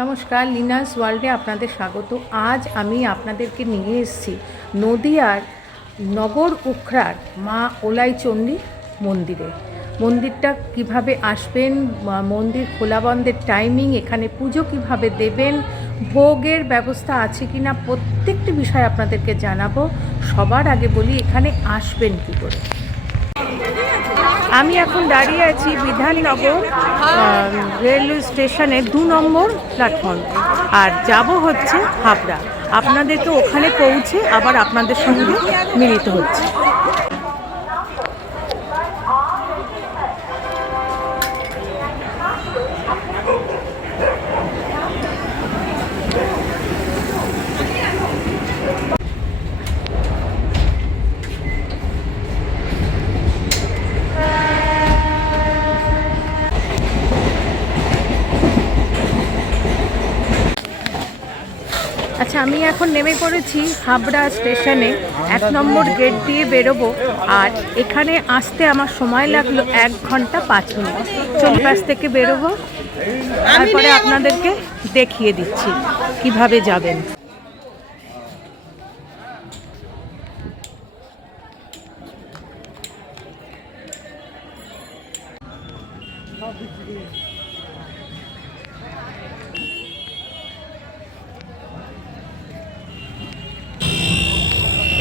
নমস্কার, লিনাস ওয়ার্ল্ডে আপনাদের স্বাগত। আজ আমি আপনাদেরকে নিয়ে এসেছি নদিয়ার নগর উখড়ার মা ওলাইচণ্ডী মন্দিরে। মন্দিরটা কিভাবে আসবেন, মন্দির খোলা বন্ধের টাইমিং, এখানে পুজো কিভাবে দেবেন, ভোগের ব্যবস্থা আছে কি না, প্রত্যেকটি বিষয় আপনাদেরকে জানাবো। সবার আগে বলি এখানে আসবেন কী করে। আমি এখন দাঁড়িয়ে আছি বিধাননগর রেলওয়ে স্টেশনের 2 নম্বর প্ল্যাটফর্ম, আর যাব হচ্ছে হাবড়া। আপনাদেরকে ওখানে পৌঁছে আবার আপনাদের সঙ্গে মিলিত হচ্ছে। আচ্ছা, আমি এখন নেমে পড়েছি হাবড়া স্টেশনে। 1 নম্বর গেট দিয়ে বেরোবো, আর এখানে আসতে আমার সময় লাগলো 1 ঘন্টা 5 মিনিট। চল্লিশ থেকে বেরোবো, তারপরে আপনাদেরকে দেখিয়ে দিচ্ছি কিভাবে যাবেন।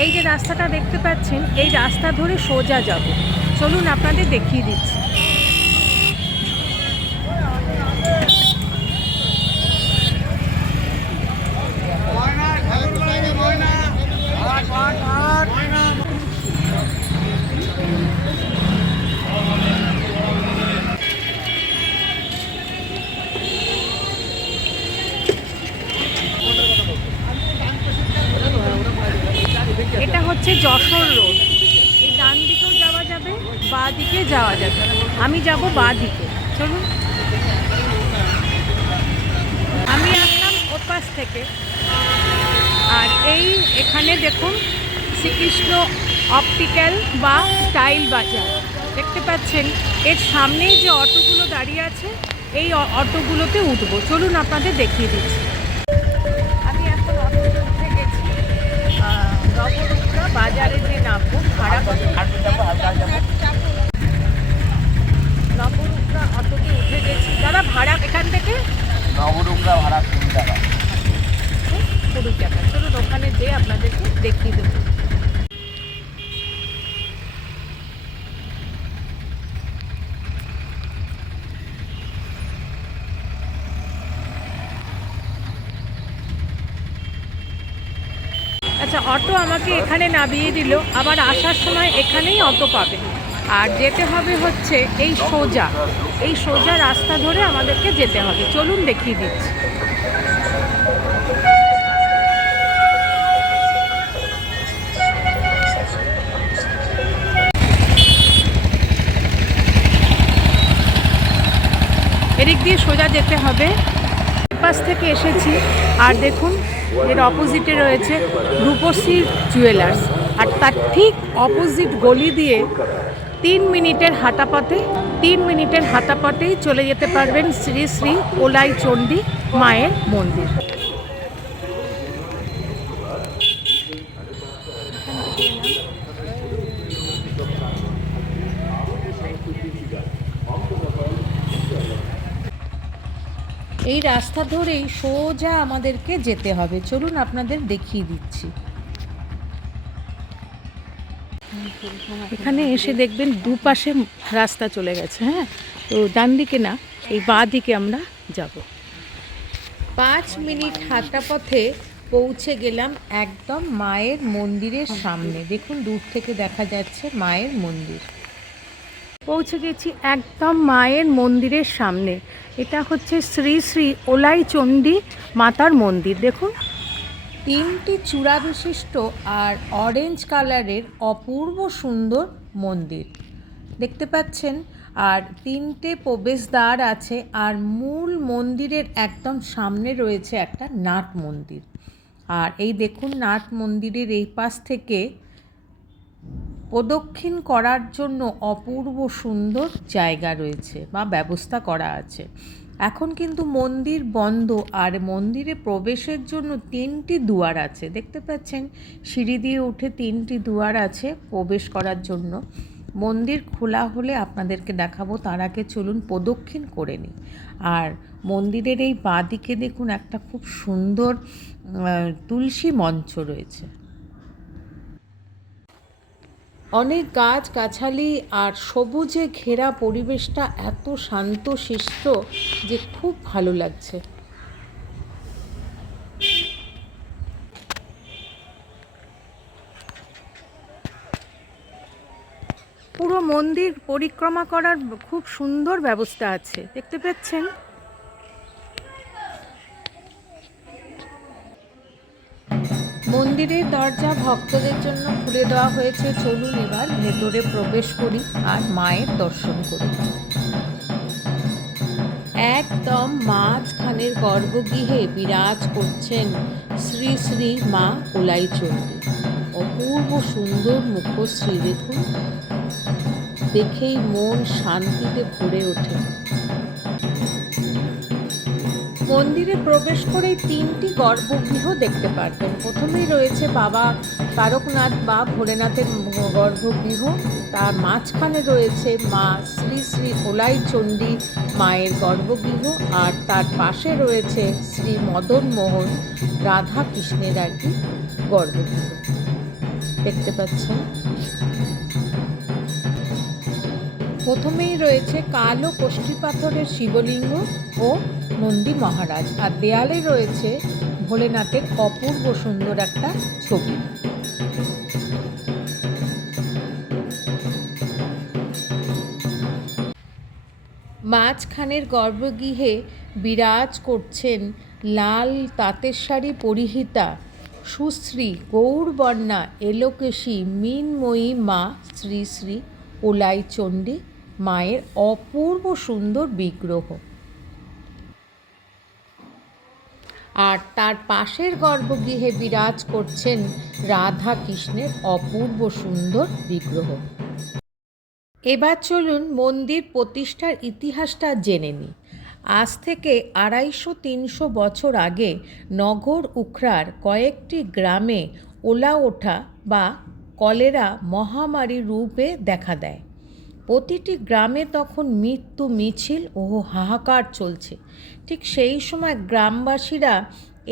এই যে রাস্তাটা দেখতে পাচ্ছেন, এই রাস্তা ধরে সোজা যাব। চলুন আপনাদের দেখিয়ে দিচ্ছি। এটা হচ্ছে যশোর রোড। এই ডান দিকেও যাওয়া যাবে, বাঁ দিকে যাওয়া যাবে। আমি যাব বাঁ দিকে, চলুন। আমি আসলাম ওপাশ থেকে, আর এখানে দেখুন শ্রীকৃষ্ণ অপটিক্যাল বা স্টাইল বাজার দেখতে পাচ্ছেন। এর সামনেই যে অটোগুলো দাঁড়িয়ে আছে, এই অটোগুলোতে উঠবো। চলুন আপনাদের দেখিয়ে দিচ্ছি। আমি এখন অটোতে উঠে গেছি। নবরূপরা বাজারে যে নামবো, ভাড়া নবরূপরা অটোতে উঠে গেছি। দাদা, ভাড়া এখান থেকে নবরূপরা ভাড়া 20 টাকা। 20 টাকা। চলুন ওখানে যেয়ে আপনাদেরকে দেখিয়ে দেবো। আচ্ছা, অটো আমাকে এখানে নামিয়ে দিল। আবার আসার সময় এখানেই অটো পাবেন, আর যেতে হবে হচ্ছে এই সোজা রাস্তা ধরে আমাদেরকে যেতে হবে। চলুন দেখিয়ে দিচ্ছি। এদিক দিয়ে সোজা যেতে হবে। পাশ থেকে এসেছি, আর দেখুন এর অপোজিটে রয়েছে রূপসী জুয়েলার্স, আর তার ঠিক অপোজিট গলি দিয়ে 3 মিনিটের হাঁটাপথেই চলে যেতে পারবেন শ্রী শ্রী ওলাইচণ্ডী মায়ের মন্দির। এই রাস্তা ধরেই সোজা আমাদেরকে যেতে হবে। চলুন আপনাদের দেখিয়ে দিচ্ছি। এখানে এসে দেখবেন দুপাশে রাস্তা চলে গেছে। হ্যাঁ, তো ডান দিকে না, এই বাঁ দিকে আমরা যাব। 5 মিনিট হাঁটা পথে পৌঁছে গেলাম একদম মায়ের মন্দিরের সামনে। দেখুন দূর থেকে দেখা যাচ্ছে মায়ের মন্দির। পৌঁছে গেছি একদম মায়ের মন্দিরের সামনে। এটা হচ্ছে শ্রী শ্রী ওলাইচণ্ডী মাতার মন্দির। দেখুন 3টি চূড়া বিশিষ্ট আর অরেঞ্জ কালারের অপূর্ব সুন্দর মন্দির দেখতে পাচ্ছেন। আর 3টে প্রবেশদ্বার আছে, আর মূল মন্দিরের একদম সামনে রয়েছে একটা নাট মন্দির। আর এই দেখুন নাট মন্দিরের এই পাশ থেকে প্রদক্ষিণ করার জন্য অপূর্ব সুন্দর জায়গা রয়েছে বা ব্যবস্থা করা আছে। এখন কিন্তু মন্দির বন্ধ, আর মন্দিরে প্রবেশের জন্য 3টি দুয়ার আছে, দেখতে পাচ্ছেন সিঁড়ি দিয়ে উঠে 3টি দুয়ার আছে প্রবেশ করার জন্য। মন্দির খোলা হলে আপনাদেরকে দেখাবো, তার আগে চলুন প্রদক্ষিণ করে নিই। আর মন্দিরের এই বাঁদিকে দেখুন একটা খুব সুন্দর তুলসী মঞ্চ রয়েছে। অনেক গাছগাছালি আর সবুজে ঘেরা পরিবেশটা এত শান্তশিষ্ট যে খুব ভালো লাগছে। পুরো মন্দির পরিক্রমা করার খুব সুন্দর ব্যবস্থা আছে, দেখতে পাচ্ছেন। মন্দিরের দরজা ভক্তদের জন্য খুলে দেওয়া হয়েছে। চলুন এবার ভেতরে প্রবেশ করি আর মায়ের দর্শন করি। একদম মাঝখানের গর্ভগৃহে বিরাজ করছেন শ্রী শ্রী মা কোলাইচণ্ডী। অপূর্ব সুন্দর মুখশ্রী দেখুন, দেখেই মন শান্তিতে ভরে ওঠে। মন্দিরে প্রবেশ করেই 3টি গর্ভগৃহ দেখতে পারবেন। প্রথমেই রয়েছে বাবা তারকনাথ বা ভোলেনাথের গর্ভগৃহ, তার মাঝখানে রয়েছে মা শ্রী শ্রী কোলাইচণ্ডী মায়ের গর্ভগৃহ, আর তার পাশে রয়েছে শ্রী মদন মোহন রাধা কৃষ্ণের আর কি গর্ভগৃহ, দেখতে পাচ্ছেন। প্রথমেই রয়েছে কালো কষ্টি পাথরের শিবলিঙ্গ ও নন্দী মহারাজ, আর দেয়ালে রয়েছে ভোলেনাথের অপূর্ব সুন্দর একটা ছবি। মাঝখানের গর্ভগৃহে বিরাজ করছেন লাল তাঁতের শাড়ি পরিহিতা সুশ্রী গৌরবর্ণা এলোকেশী মৃন্ময়ী মা শ্রী শ্রী কোলাইচণ্ডী মায়ের অপূর্ব সুন্দর বিগ্রহ। আর তার পাশের গর্ভগৃহে বিরাজ করছেন রাধা কৃষ্ণের অপূর্ব সুন্দর বিগ্রহ। এবার চলুন মন্দির প্রতিষ্ঠার ইতিহাসটা জেনে নিই। আজ থেকে 250-300 বছর আগে নগর উখড়ার কয়েকটি গ্রামে ওলা ওঠা বা কলেরা মহামারী রূপে দেখা দেয়। প্রতিটি গ্রামে তখন মৃত্যু মিছিল ও হাহাকার চলছে। ঠিক সেই সময় গ্রামবাসীরা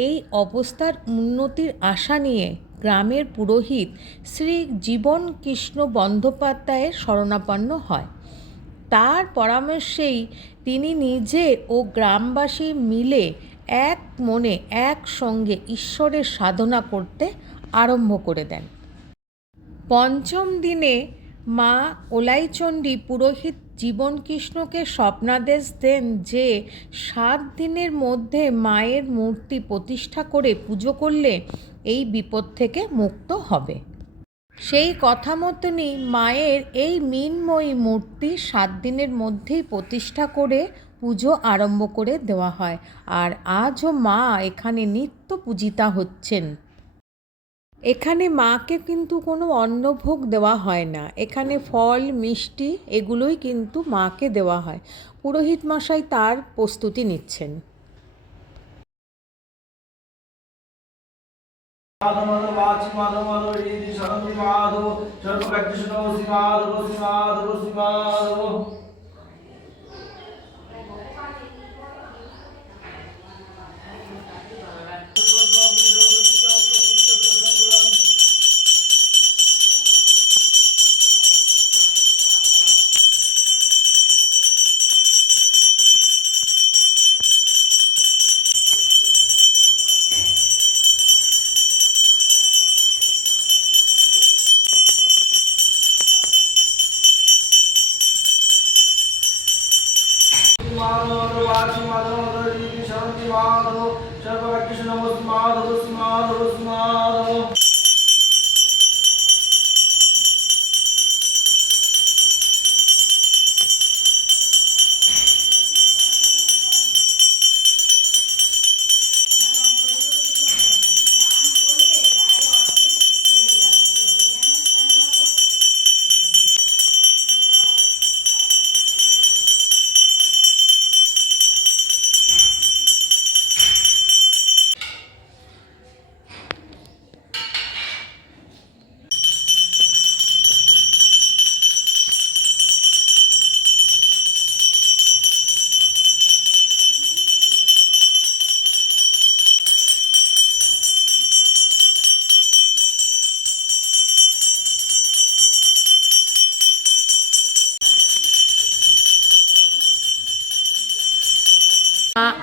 এই অবস্থার উন্নতির আশা নিয়ে গ্রামের পুরোহিত শ্রী জীবন কৃষ্ণ বন্দ্যোপাধ্যায়ের শরণাপন্ন হয়। তার পরামর্শেই তিনি নিজে ও গ্রামবাসী মিলে এক মনে একসঙ্গে ঈশ্বরের সাধনা করতে আরম্ভ করে দেন। পঞ্চম দিনে মা কোলাইচণ্ডী পুরোহিত জীবনকৃষ্ণকে স্বপ্নাদেশ দেন যে 7 দিনের মধ্যে মায়ের মূর্তি প্রতিষ্ঠা করে পুজো করলে এই বিপদ থেকে মুক্ত হবে। সেই কথা মতনই মায়ের এই মৃন্ময়ী মূর্তি 7 দিনের মধ্যেই প্রতিষ্ঠা করে পুজো আরম্ভ করে দেওয়া হয়, আর আজও মা এখানে নিত্য পূজিতা হচ্ছেন। এখানে মাকে কিন্তু কোনো অন্নভোগ দেওয়া হয় না, এখানে ফল মিষ্টি এগুলোই কিন্তু মাকে দেওয়া হয়। পুরোহিত মশাই তার প্রস্তুতি নিচ্ছেন।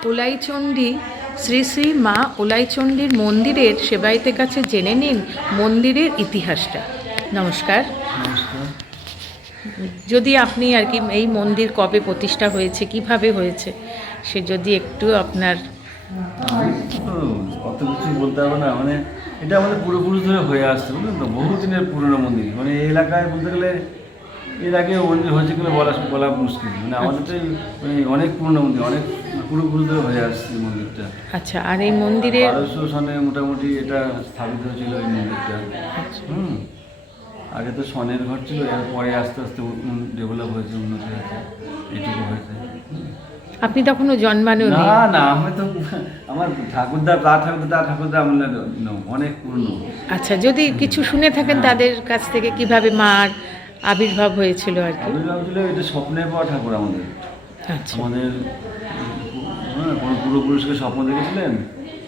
ওলাইচণ্ডী শ্রী শ্রী মা ওলাইচণ্ডীর মন্দিরের সেবায়েতের কাছে জেনে নিন মন্দিরের ইতিহাসটা। নমস্কার। নমস্কার। যদি আপনি আর কি এই মন্দির কবে প্রতিষ্ঠা হয়েছে, কিভাবে হয়েছে, সে যদি একটু আপনার আমি তো অত কিছু বলতে পারবো না, মানে এটা আমাদের পূর্বপুরুষ ধরে হয়ে আসছে, বুঝলেন তো, বহুদিনের পুরনো মন্দির। মানে এই এলাকায় বলতে গেলে এর আগে মন্দির হয়েছে কিনা বলা মুশকিল। মানে আমাদের তো মানে অনেক পুরনো মন্দির, অনেক পূর্বপুরুষ ধরে হয়ে আসছে এই মন্দিরটা। আচ্ছা, আর এই মন্দিরের 1200 সনে মোটামুটি এটা স্থাপিত হয়েছিল এই মন্দিরটা। আগে তো সনের ঘর ছিল, এরপরে আস্তে আস্তে ডেভেলপ হয়েছে, উন্নতি হয়েছে, এইটুকু হয়েছে। আপনি তখনও জন্মানো নেই? না না, আমি তো আমার ঠাকুরদা ঠাকুরদা আমলের অনেক পুরনো। আচ্ছা, যদি কিছু শুনে থাকেন তাদের কাছ থেকে কিভাবে মার আবির্ভাব হয়েছিল আর কি। আবির্ভাব ছিল এটা স্বপ্নে পাওয়া ঠাকুর আমাদের। আচ্ছা, আমাদের কোনো পূর্বপুরুষকে স্বপ্ন দেখেছিলেন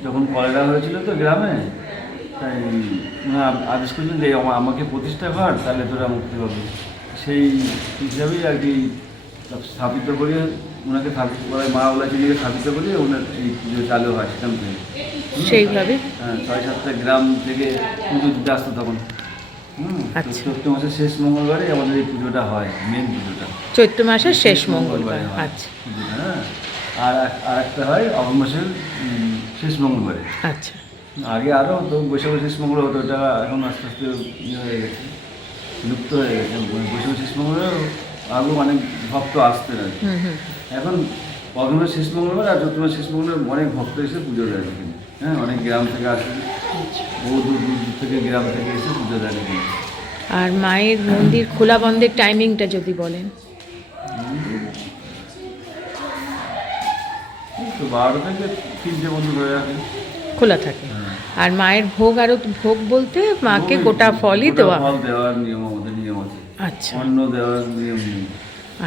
যখন কলেরা হয়েছিল তো গ্রামে, তাই আদেশ করলেন যে আমাকে প্রতিষ্ঠা কর, তাহলে তোরা মুক্তি পাবি। সেই হিসাবেই আর কি স্থাপিত করে ওনাকে স্থাপিত করায়, মা ওলাইচণ্ডীকে স্থাপিত করে ওনার এই পুজো চালু হয় সেখান থেকে। সেইভাবে। হ্যাঁ, 6-7টা গ্রাম থেকে পুজো দিতে আসতো তখন। আচ্ছা, চৈত্র মাসের শেষ মঙ্গলবারে আমাদের এই পুজোটা হয়, মেন পুজোটা চৈত্র মাসের শেষ মঙ্গলবার। হয় আচ্ছা পুজোটা। হ্যাঁ, আর একটা হয় অঘ্রাণ মাসের শেষ মঙ্গলবারে। আচ্ছা, আগে আরও তো বৈশাখের শেষ মঙ্গল হতো, ওটা এখন আস্তে আস্তে ইয়ে হয়ে গেছে, লুপ্ত হয়ে গেছে। বৈশাখের শেষ মঙ্গলেও আরও অনেক ভক্ত আসতেন আর কি। এখন অঘ্রাণের শেষ মঙ্গলবার আর চৈত্র মাসের শেষ মঙ্গলবার অনেক ভক্ত এসে পুজো দেয় এখানে। হ্যাঁ, অনেক গ্রাম থেকে আসে, বহু দূর দূর থেকে গ্রাম থেকে এসে পুজো দেয় এখানে। আর মায়ের মন্দির খোলা বন্ধের টাইমিংটা যদি বলেন। তো 12 থেকে 3টে বন্ধ ধরে রাখে, খোলা থাকে। হ্যাঁ। আর মায়ের ভোগ আরও ভোগ বলতে মাকে গোটা ফলই দেওয়া। ফল দেওয়ার নিয়ম আমাদের নিয়ম আছে। আচ্ছা অন্ন দেওয়ার নিয়ম নেই।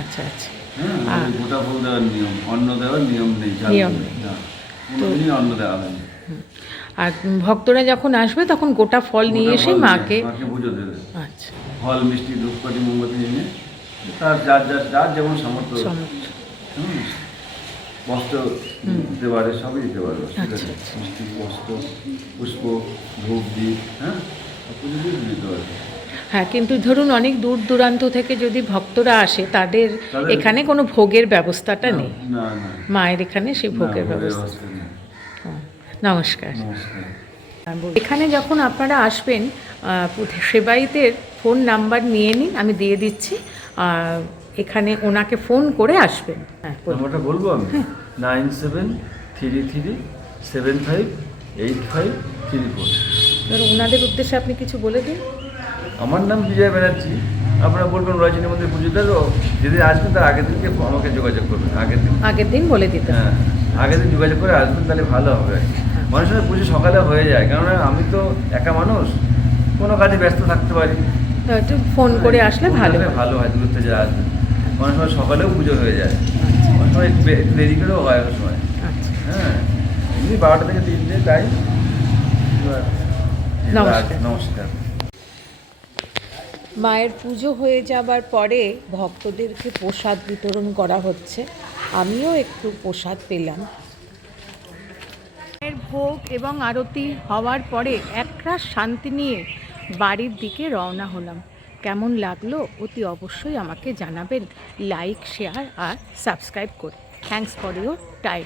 আচ্ছা আচ্ছা। হ্যাঁ, আর- গোটা ফল দেওয়ার নিয়ম, অন্ন দেওয়ার নিয়ম নেই। নিয়ম নেই। না, কোনোদিনই অন্ন দেওয়া হয় না। আর ভক্তরা যখন আসবে তখন গোটা ফল নিয়ে গোটা এসে ফল মাকে। মাকে পুজো দেবে। আচ্ছা, ফল, মিষ্টি, ধূপকাঠি, মোমবাতি নিয়ে তার যার যেমন সামর্থ্য। সমস্ত। হুম, বস্ত্র দিতে পারে, সবই দিতে পারবে। ঠিক আচ্ছা, আছে, আচ্ছা। মিষ্টি, বস্ত্র, পুষ্প, ধূপ, দ্বীপ, হ্যাঁ, সব কিছু দিয়ে দিতে পারবে। হ্যাঁ, কিন্তু ধরুন অনেক দূর দূরান্ত থেকে যদি ভক্তরা আসে তাদের তাদের- এখানে কোনো ভোগের ব্যবস্থাটা নেই। না না, মায়ের এখানে সেই না, ভোগের ভোগের ব্যবস্থা। ব্যবস্থা নেই। ও, নমস্কার। নমস্কার। এখানে যখন আপনারা আসবেন সেবায়েতের ফোন নাম্বার নিয়ে নিন, আমি দিয়ে দিচ্ছি। এখানে ওনাকে ফোন করে আসবেন। হ্যাঁ, বলুন। নাম্বারটা বলবো আমি? 9733758534। ধরুন ওনাদের উদ্দেশ্যে আপনি কিছু বলে দিন। আমার নাম বিজয় ব্যানার্জি। আপনারা বলবেন রজনীর মধ্যে পুজোটা, তো যদি আসবেন তার আগের দিনকে আমাকে যোগাযোগ করবেন। আগের দিন বলে দিতে হবে। হ্যাঁ, আগের দিন যোগাযোগ করে আসবেন, তাহলে ভালো হবে। মানুষের পুজো সকালে হয়ে যায়, কেননা আমি তো একা মানুষ, কোনো কাজে ব্যস্ত থাকতে পারি। তো একটু ফোন করে আসলে ভালো হয়। ভালো হয়, দূর থেকে যারা আসবে। অনেক সময় সকালেও পুজো হয়ে যায়, অনেক সময় একটু দেরি করেও হয় অনেক সময়। আচ্ছা, হ্যাঁ, এমনি 12টা থেকে 3টে টাইম। নমস্কার। নমস্কার। মায়ের পুজো হয়ে যাবার পরে ভক্তদেরকে প্রসাদ বিতরণ করা হচ্ছে। আমিও একটু প্রসাদ পেলাম। মায়ের ভোগ এবং আরতি হওয়ার পরে একরাশ শান্তি নিয়ে বাড়ির দিকে রওনা হলাম। কেমন লাগলো অতি অবশ্যই আমাকে জানাবেন, লাইক, শেয়ার আর সাবস্ক্রাইব করে। Thanks for your time.